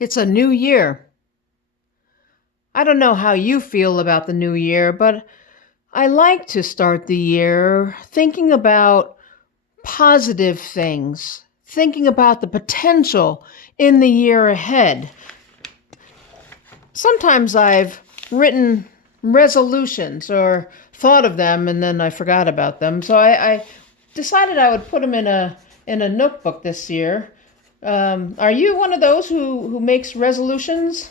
It's a new year. I don't know how you feel about the new year, but I like to start the year thinking about positive things, thinking about the potential in the year ahead. Sometimes I've written resolutions or thought of them and then I forgot about them. So I decided I would put them in a notebook this year. Are you one of those who makes resolutions?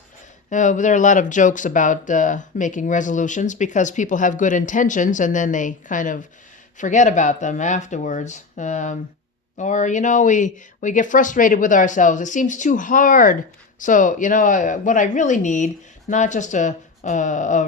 There are a lot of jokes about making resolutions because people have good intentions and then they kind of forget about them afterwards. Or we get frustrated with ourselves. It seems too hard. So, what I really need, not just a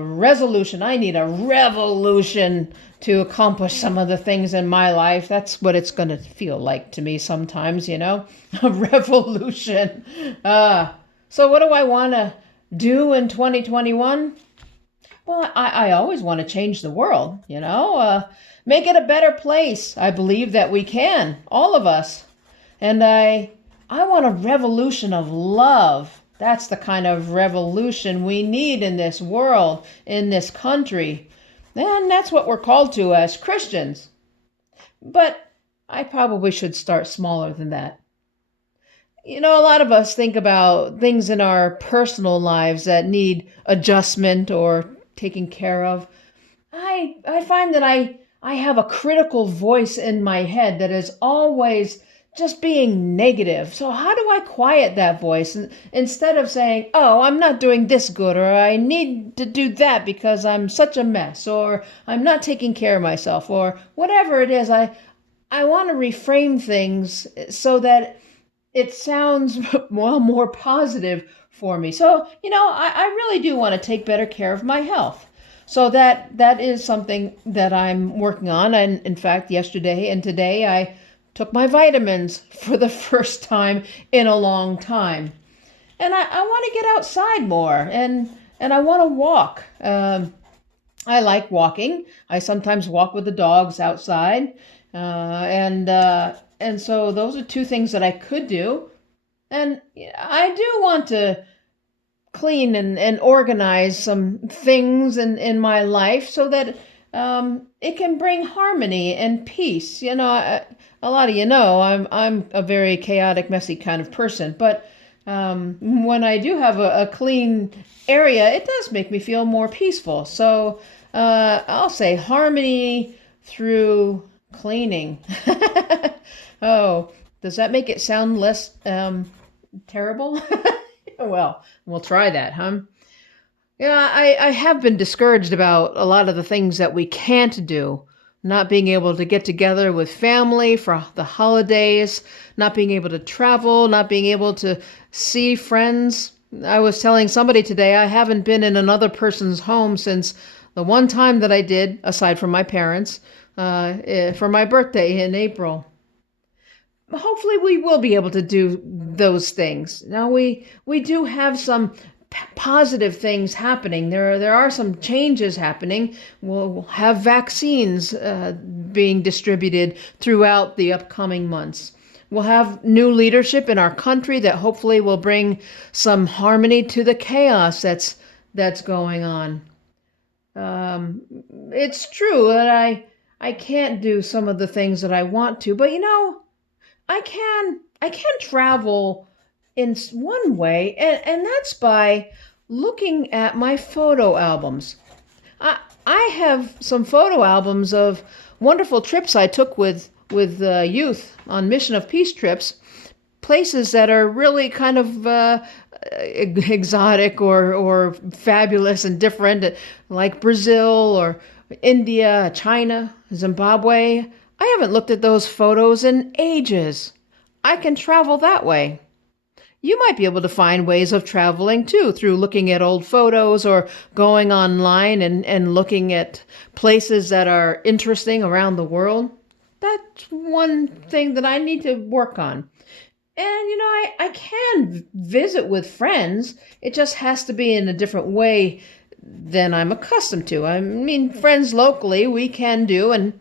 resolution, I need a revolution to accomplish some of the things in my life. That's what it's going to feel like to me sometimes, a revolution. So, what do I want to do in 2021? Well, I always want to change the world, make it a better place. I believe that we can, all of us. And I want a revolution of love. That's the kind of revolution we need in this world, in this country. And that's what we're called to as Christians. But I probably should start smaller than that. A lot of us think about things in our personal lives that need adjustment or taking care of. I find that I have a critical voice in my head that is always just being negative. So how do I quiet that voice instead of saying, "Oh, I'm not doing this good," or "I need to do that because I'm such a mess," or "I'm not taking care of myself," or whatever it is. I want to reframe things so that it sounds more positive for me. So, I really do want to take better care of my health. So that is something that I'm working on. And in fact, yesterday and today I took my vitamins for the first time in a long time. And I want to get outside more and I want to walk. I like walking. I sometimes walk with the dogs outside. And so those are two things that I could do. And I do want to clean and organize some things in my life so that it can bring harmony and peace. A lot of I'm a very chaotic, messy kind of person, but when I do have a clean area, it does make me feel more peaceful. So I'll say harmony through cleaning. Oh, does that make it sound less terrible? Well, we'll try that, huh? Yeah, I have been discouraged about a lot of the things that we can't do. Not being able to get together with family for the holidays, not being able to travel, not being able to see friends. I was telling somebody today I haven't been in another person's home since the one time that I did, aside from my parents, for my birthday in April. Hopefully we will be able to do those things. Now we do have some positive things happening. There are some changes happening. We'll have vaccines being distributed throughout the upcoming months. We'll have new leadership in our country that hopefully will bring some harmony to the chaos that's going on. Um, it's true that I can't do some of the things that I want to, but I can travel in one way, and that's by looking at my photo albums. I have some photo albums of wonderful trips I took with youth on Mission of Peace trips, places that are really kind of exotic or fabulous and different, like Brazil or India, China, Zimbabwe. I haven't looked at those photos in ages. I can travel that way. You might be able to find ways of traveling too through looking at old photos or going online and looking at places that are interesting around the world. That's one thing that I need to work on. And I can visit with friends. It just has to be in a different way than I'm accustomed to. I mean, friends locally we can do and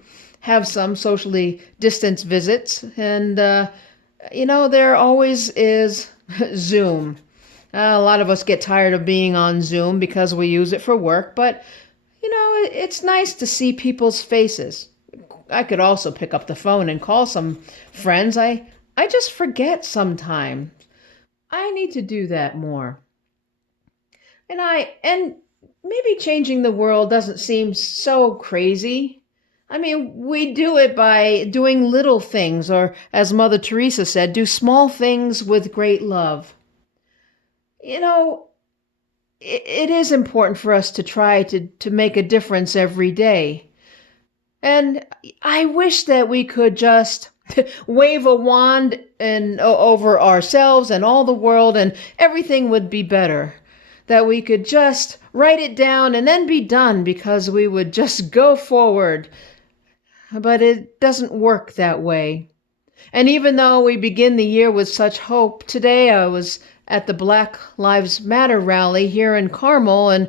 have some socially distanced visits. And, there always is Zoom. A lot of us get tired of being on Zoom because we use it for work, but it's nice to see people's faces. I could also pick up the phone and call some friends. I just forget sometimes. I need to do that more. And maybe changing the world doesn't seem so crazy. I mean, we do it by doing little things, or as Mother Teresa said, do small things with great love. You know, it is important for us to try to make a difference every day. And I wish that we could just wave a wand and over ourselves and all the world and everything would be better. That we could just write it down and then be done because we would just go forward. But it doesn't work that way. And even though we begin the year with such hope, today I was at the Black Lives Matter rally here in Carmel, and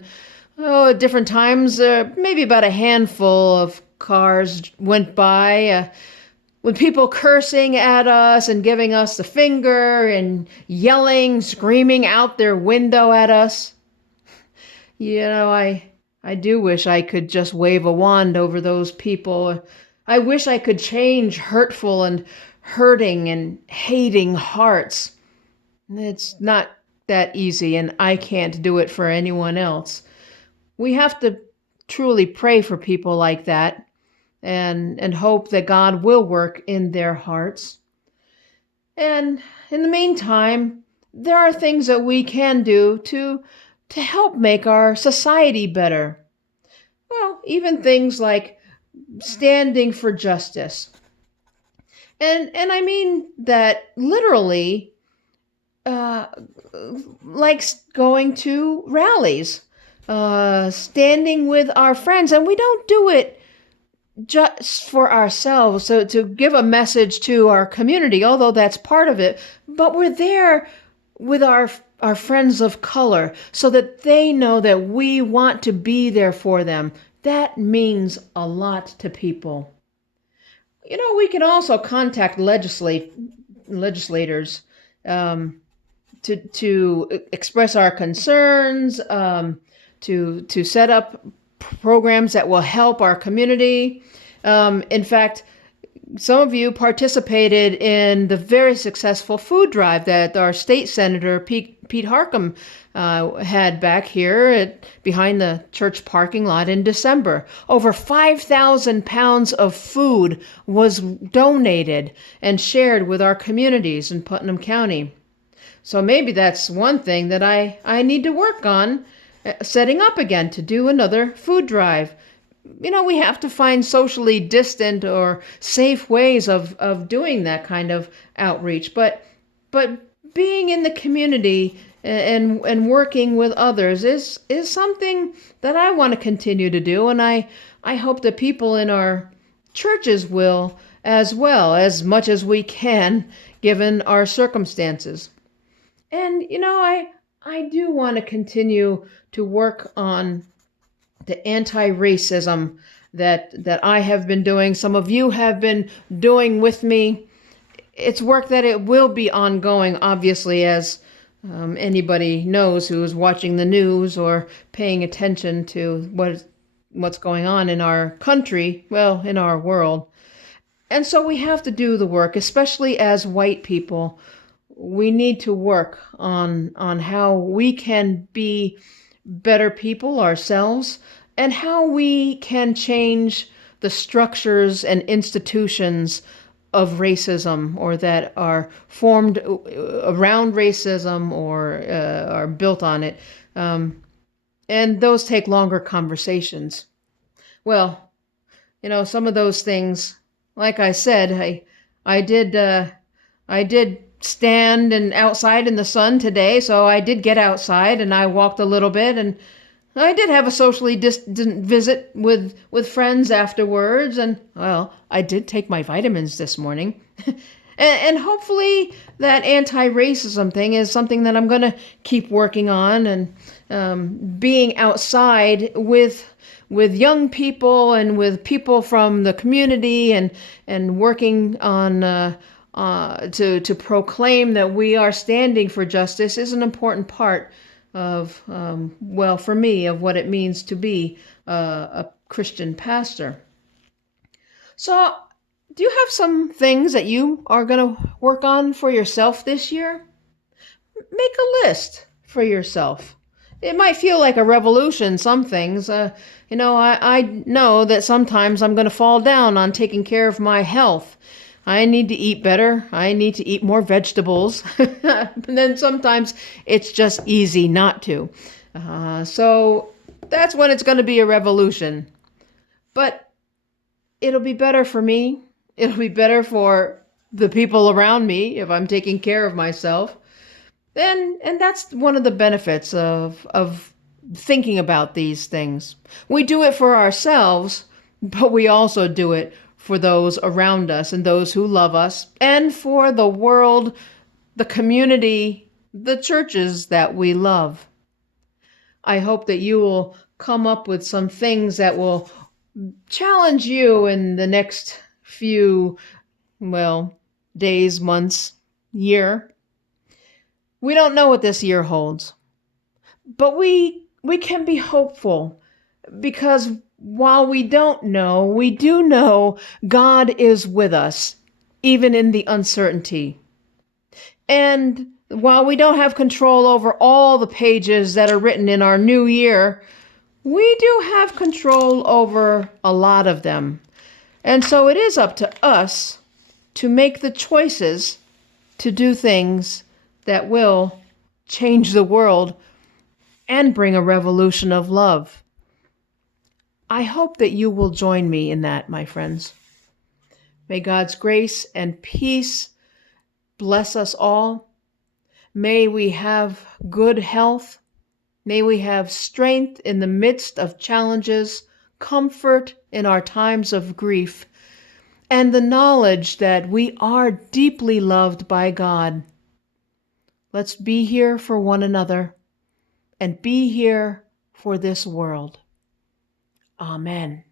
at different times, maybe about a handful of cars went by with people cursing at us and giving us the finger and yelling, screaming out their window at us. I do wish I could just wave a wand over those people. I wish I could change hurtful and hurting and hating hearts. It's not that easy, and I can't do it for anyone else. We have to truly pray for people like that and hope that God will work in their hearts. And in the meantime, there are things that we can do to help make our society better. Well, even things like standing for justice. And I mean that literally, like going to rallies, standing with our friends, and we don't do it just for ourselves, so to give a message to our community, although that's part of it, but we're there with our friends of color so that they know that we want to be there for them. That means a lot to people. We can also contact legislators to express our concerns, to set up programs that will help our community. In fact, some of you participated in the very successful food drive that our state senator, Pete Harckham, had back here behind the church parking lot in December. Over 5,000 pounds of food was donated and shared with our communities in Putnam County. So maybe that's one thing that I need to work on, setting up again to do another food drive. We have to find socially distant or safe ways of doing that kind of outreach. But being in the community and working with others is something that I want to continue to do. And I hope that people in our churches will as well, as much as we can, given our circumstances. And, I do want to continue to work on the anti-racism that I have been doing. Some of you have been doing with me. It's work that it will be ongoing, obviously, as anybody knows who is watching the news or paying attention to what's going on in our country, well, in our world. And so we have to do the work, especially as white people. We need to work on how we can be better people ourselves and how we can change the structures and institutions of racism, or that are formed around racism or are built on it. And those take longer conversations. Well, some of those things, like I said, I did stand and outside in the sun today, so I did get outside and I walked a little bit, and I did have a socially distant visit with friends afterwards, and well, I did take my vitamins this morning. and hopefully that anti-racism thing is something that I'm going to keep working on, and being outside with young people and with people from the community, and working on to proclaim that we are standing for justice is an important part of, well, for me, of what it means to be a Christian pastor. So, do you have some things that you are going to work on for yourself this year? Make a list for yourself. It might feel like a revolution, some things. I know that sometimes I'm going to fall down on taking care of my health. I need to eat better. I need to eat more vegetables. And then sometimes it's just easy not to. So that's when it's going to be a revolution. But it'll be better for me. It'll be better for the people around me if I'm taking care of myself. And that's one of the benefits of thinking about these things. We do it for ourselves, but we also do it for those around us and those who love us, and for the world, the community, the churches that we love. I hope that you will come up with some things that will challenge you in the next few, well, days, months, year. We don't know what this year holds, but we can be hopeful, because while we don't know, we do know God is with us, even in the uncertainty. And while we don't have control over all the pages that are written in our new year, we do have control over a lot of them. And so it is up to us to make the choices to do things that will change the world and bring a revolution of love. I hope that you will join me in that, my friends. May God's grace and peace bless us all. May we have good health. May we have strength in the midst of challenges, comfort in our times of grief, and the knowledge that we are deeply loved by God. Let's be here for one another and be here for this world. Amen.